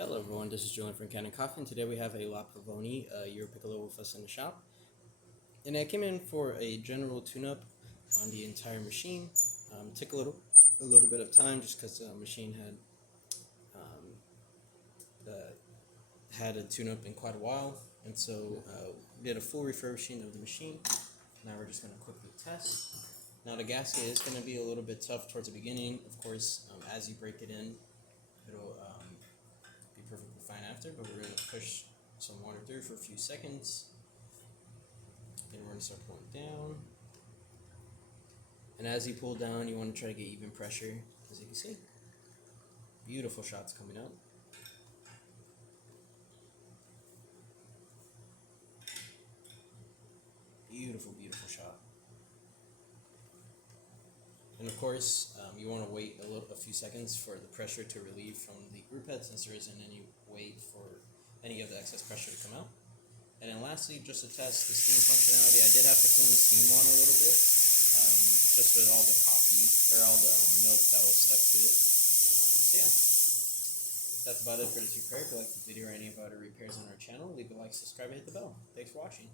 Hello everyone, this is Julian from Kanen Coffee, and today we have a La Pavoni Euro Piccolo with us in the shop. And I came in for a general tune-up on the entire machine. Took a little bit of time just because the machine had a tune-up in quite a while, and so did a full refurbishing of the machine. Now we're just going to quickly test. Now the gasket is going to be a little bit tough towards the beginning. Of course, as you break it in, it'll be perfectly fine after, but we're going to push some water through for a few seconds. Then we're going to start pulling down. And as you pull down, you want to try to get even pressure, as you can see. Beautiful shots coming out. Beautiful, beautiful shot. And of course, you want to wait a few seconds for the pressure to relieve from the group head, since there isn't any way for any of the excess pressure to come out. And then lastly, just to test the steam functionality, I did have to clean the steam on a little bit, just with all the coffee, or all the milk that was stuck to it. So yeah, that's about it for this repair. If you like the video or any of our repairs on our channel, leave a like, subscribe, and hit the bell. Thanks for watching.